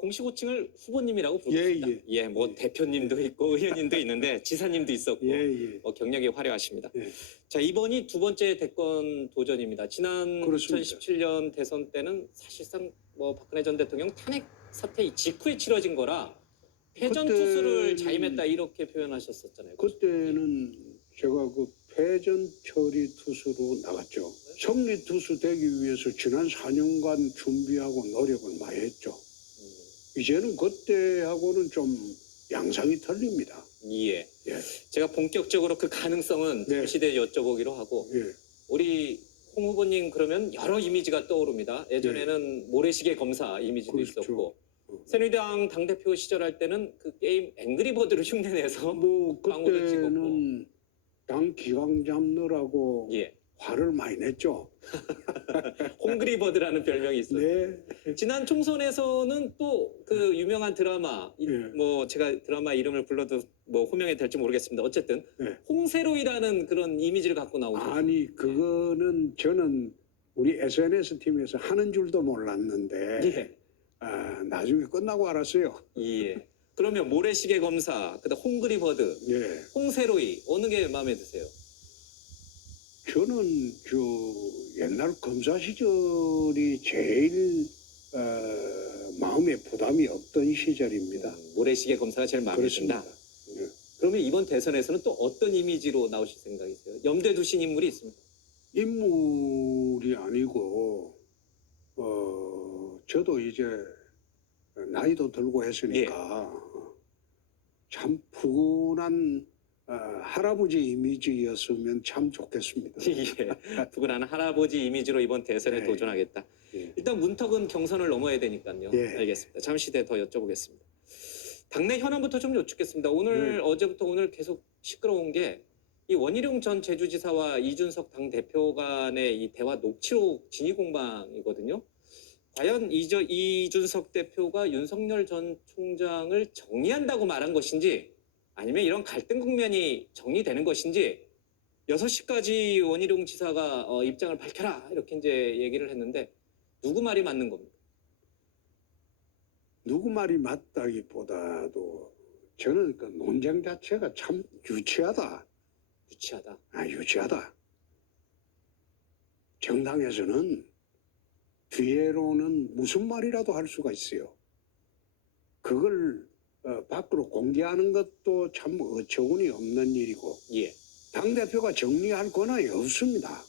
공식 호칭을 후보님이라고 부르고 예, 있습니다. 예. 예, 뭐 예. 대표님도 있고 의원님도 있는데 지사님도 있었고 예, 예. 경력이 화려하십니다. 예. 자, 이번이 두 번째 대권 도전입니다. 지난 그렇습니다. 2017년 대선 때는 사실상 뭐 박근혜 전 대통령 탄핵 사태 직후에 치러진 거라 패전 투수를 자임했다 이렇게 표현하셨었잖아요. 그때는 제가 그 패전 처리 투수로 나갔죠.胜利 투수 되기 위해서 지난 4년간 준비하고 노력을 많이 했죠. 이제는 그때하고는 좀 양상이 틀립니다. 예. 예. 제가 본격적으로 그 가능성은 네. 시대에 여쭤보기로 하고 예. 우리 홍 후보님 그러면 여러 이미지가 떠오릅니다. 예전에는 모래시계 검사 이미지도 그렇죠. 있었고 새누리당 당대표 시절할 때는 그 게임 앵그리버드를 흉내내서 뭐 광고도 찍었고. 그때는 당 기강 잡느라고 예. 화를 많이 냈죠. 홍그리버드라는 별명이 있어요. 네. 지난 총선에서는 또 그 유명한 드라마 예. 뭐 제가 드라마 이름을 불러도 뭐 호명이 될지 모르겠습니다. 어쨌든 네. 홍세로이라는 그런 이미지를 갖고 나오죠. 아니 그거는 저는 우리 SNS 팀에서 하는 줄도 몰랐는데 예. 나중에 끝나고 알았어요. 예. 그러면 모래시계 검사, 그다음 홍그리버드, 예. 홍세로이 어느 게 마음에 드세요? 저는 저 옛날 검사 시절이 제일 마음에 부담이 없던 시절입니다. 모래시계 검사가 제일 마음에 그렇습니다. 든다. 예. 그러면 이번 대선에서는 또 어떤 이미지로 나오실 생각이세요? 염두에 두신 인물이 있습니까? 인물이 아니고 저도 이제 나이도 들고 했으니까 참 푸근한 할아버지 이미지였으면 참 좋겠습니다. 예. 푸근한 할아버지 이미지로 이번 대선에 네. 도전하겠다. 예. 일단 문턱은 경선을 넘어야 되니까요. 예. 알겠습니다. 잠시 뒤에 더 여쭤보겠습니다. 당내 현안부터 좀 여쭙겠습니다. 오늘 네. 어제부터 오늘 계속 시끄러운 게 이 원희룡 전 제주지사와 이준석 당 대표 간의 이 대화 녹취록 진위 공방이거든요. 과연 이준석 대표가 윤석열 전 총장을 정리한다고 말한 것인지 아니면 이런 갈등 국면이 정리되는 것인지 6시까지 원희룡 지사가 입장을 밝혀라 이렇게 이제 얘기를 했는데 누구 말이 맞는 겁니까? 누구 말이 맞다기보다도 저는 그 논쟁 자체가 참 유치하다. 유치하다. 유치하다. 정당에서는 뒤에로는 무슨 말이라도 할 수가 있어요. 그걸 밖으로 공개하는 것도 참 어처구니 없는 일이고 예. 당대표가 정리할 권한이 없습니다.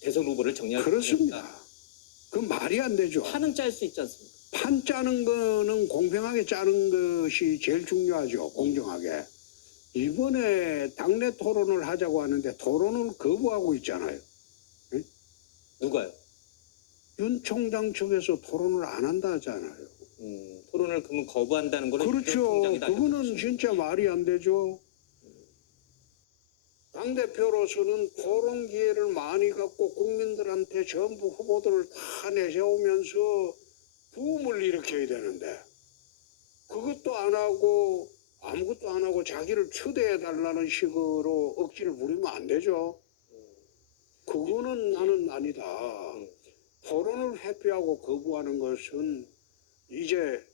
대선 후보를 정리할 그렇습니다. 그 말이 안 되죠. 판은 짤 수 있지 않습니까? 판 짜는 거는 공평하게 짜는 것이 제일 중요하죠. 공정하게. 이번에 당내 토론을 하자고 하는데 토론을 거부하고 있잖아요. 누가요? 윤 총장 측에서 토론을 안 한다 하잖아요. 토론을 그러면 거부한다는 거는 윤 그렇죠. 총장이 그거는 날렸죠. 진짜 말이 안 되죠. 당대표로서는 토론 기회를 많이 갖고 국민들한테 전부 후보들을 다 내세우면서 부음을 일으켜야 되는데 그것도 안 하고 아무것도 안 하고 자기를 초대해달라는 식으로 억지를 부리면 안 되죠. 그거는 나는 아니다. 토론을 회피하고 거부하는 것은 이제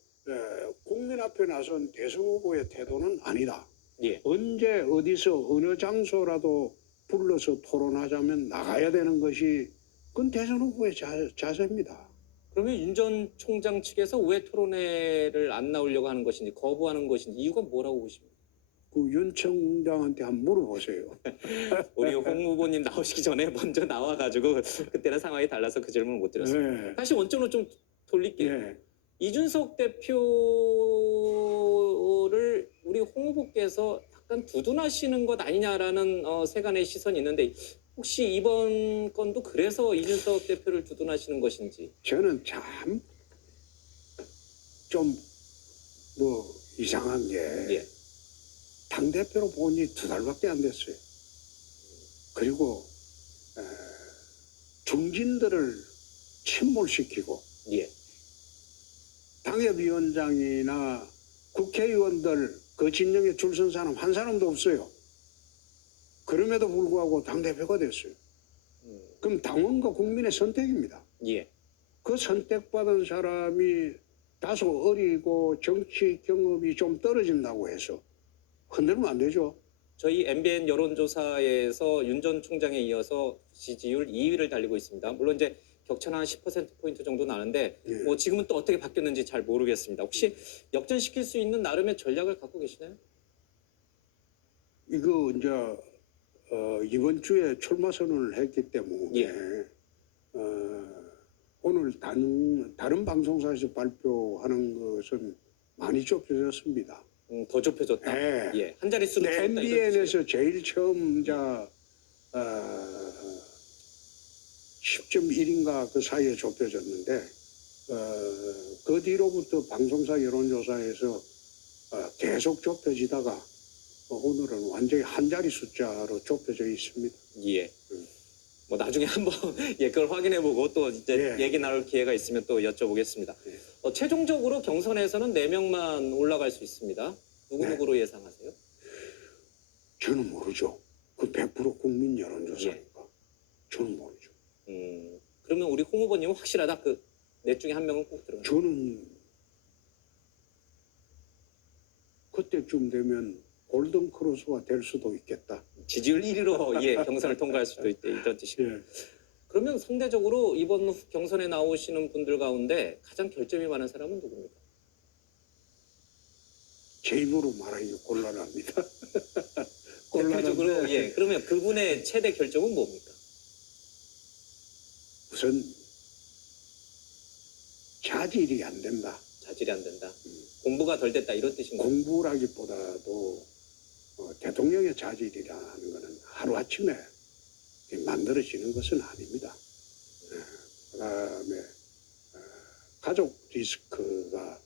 국민 앞에 나선 대선 후보의 태도는 아니다. 예. 언제 어디서 어느 장소라도 불러서 토론하자면 나가야 되는 것이 그건 대선 후보의 자세입니다. 그러면 윤 전 총장 측에서 왜 토론회를 안 나오려고 하는 것인지 거부하는 것인지 이유가 뭐라고 보십니까? 그 윤 총장한테 한번 물어보세요. 우리 홍 후보님 나오시기 전에 먼저 나와가지고 그때는 상황이 달라서 그 질문을 못 드렸습니다. 네. 다시 원점으로 좀 돌릴게요. 네. 이준석 대표를 우리 홍 후보께서 약간 두둔하시는 것 아니냐라는 세간의 시선이 있는데 혹시 이번 건도 그래서 이준석 대표를 두둔하시는 것인지? 저는 참 좀 뭐 이상한 게 예. 당대표로 본 지 2달밖에 안 됐어요. 그리고 중진들을 침몰시키고 예. 당협위원장이나 국회의원들 그 진영에 줄 선 사람 한 사람도 없어요. 그럼에도 불구하고 당대표가 됐어요. 그럼 당원과 국민의 선택입니다. 예. 그 선택받은 사람이 다소 어리고 정치 경험이 좀 떨어진다고 해서 흔들면 안 되죠. 저희 MBN 여론조사에서 윤 전 총장에 이어서 지지율 2위를 달리고 있습니다. 물론 이제 격차는 한 10%포인트 정도 나는데 예. 뭐 지금은 또 어떻게 바뀌었는지 잘 모르겠습니다. 혹시 역전시킬 수 있는 나름의 전략을 갖고 계시나요? 이거 이제 이번 주에 출마 선언을 했기 때문에 예. 오늘 다른 방송사에서 발표하는 것은 많이 좁혀졌습니다. 더 좁혀졌다. 예. 예. 한 자릿수로 줄었다. 이런 뜻이에요. MBN에서 제일 처음 이제 10.1인가 그 사이에 좁혀졌는데 그 뒤로부터 방송사 여론조사에서 계속 좁혀지다가 오늘은 완전히 한 자리 숫자로 좁혀져 있습니다. 예. 뭐 나중에 한번 예, 그걸 확인해보고 또 이제 예. 얘기 나눌 기회가 있으면 또 여쭤보겠습니다. 예. 최종적으로 경선에서는 4명만 올라갈 수 있습니다. 누구누구로 예상하세요? 저는 모르죠. 그 100% 국민 여론조사니까 저는 모르죠. 그러면 우리 홍 후보님은 확실하다. 그 넷 중에 한 명은 꼭 들어가요. 저는 그때쯤 되면 골든 크로스가 될 수도 있겠다. 지지율 1위로 예, 경선을 통과할 수도 있다. 이런 뜻이에요. 예. 그러면 상대적으로 이번 경선에 나오시는 분들 가운데 가장 결점이 많은 사람은 누굽니까? 제 입으로 말하기 곤란합니다. 대표적으로 예. 그러면 그분의 최대 결점은 뭡니까? 우선 자질이 안 된다. 자질이 안 된다. 공부가 덜 됐다 이런 뜻인가요? 공부라기보다도 대통령의 자질이라는 것은 하루아침에 만들어지는 것은 아닙니다. 그다음에 가족 리스크가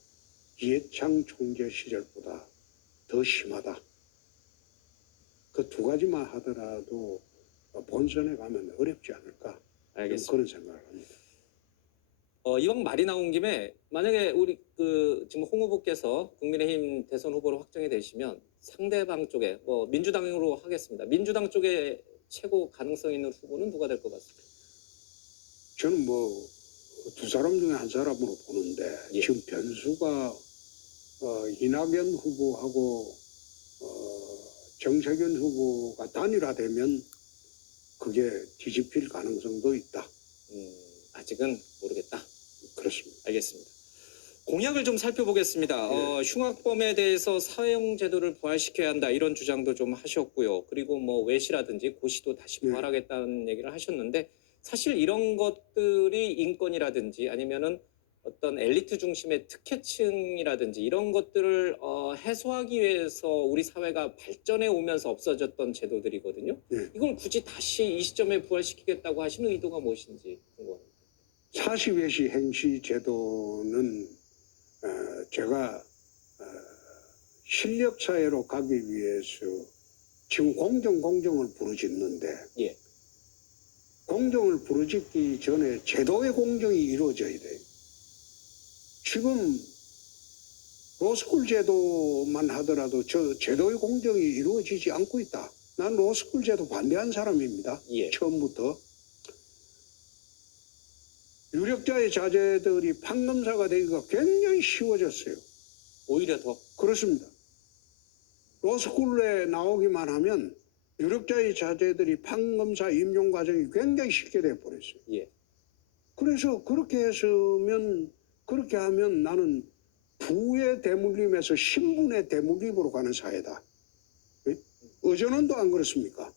이해창 총재 시절보다 더 심하다. 그 두 가지만 하더라도 본선에 가면 어렵지 않을까. 알겠습니다. 그런 생각을 합니다. 이왕 말이 나온 김에 만약에 우리 지금 홍 후보께서 국민의힘 대선 후보로 확정이 되시면 상대방 쪽에 뭐 민주당으로 하겠습니다. 민주당 쪽에 최고 가능성 있는 후보는 누가 될 것 같습니까? 저는 뭐 두 사람 중에 한 사람으로 보는데 예. 지금 변수가 이낙연 후보하고 정세균 후보가 단일화되면 그게 뒤집힐 가능성도 있다. 아직은 모르겠다. 그렇습니다. 알겠습니다. 공약을 좀 살펴보겠습니다. 흉악범에 대해서 사형제도를 부활시켜야 한다 이런 주장도 좀 하셨고요. 그리고 뭐 외시라든지 고시도 다시 부활하겠다는 얘기를 하셨는데 사실 이런 것들이 인권이라든지 아니면은 어떤 엘리트 중심의 특혜층이라든지 이런 것들을 해소하기 위해서 우리 사회가 발전해 오면서 없어졌던 제도들이거든요. 네. 이걸 굳이 다시 이 시점에 부활시키겠다고 하시는 의도가 무엇인지 궁금합니다. 사시외시 행시 제도는 제가 실력사회로 가기 위해서 지금 공정을 부르짖는데 예. 공정을 부르짖기 전에 제도의 공정이 이루어져야 돼요. 지금 로스쿨 제도만 하더라도 저 제도의 공정이 이루어지지 않고 있다. 난 로스쿨 제도 반대한 사람입니다. 예. 처음부터. 유력자의 자제들이 판검사가 되기가 굉장히 쉬워졌어요. 오히려 더 그렇습니다. 로스쿨에 나오기만 하면 유력자의 자제들이 판검사 임용 과정이 굉장히 쉽게 돼버렸어요. 예. 그래서 그렇게 하면 나는 부의 대물림에서 신분의 대물림으로 가는 사회다. 의전원도 안 그렇습니까?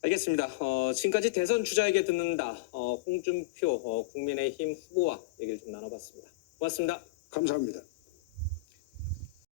알겠습니다. 지금까지 대선 주자에게 듣는다. 홍준표 국민의힘 후보와 얘기를 좀 나눠봤습니다. 고맙습니다. 감사합니다.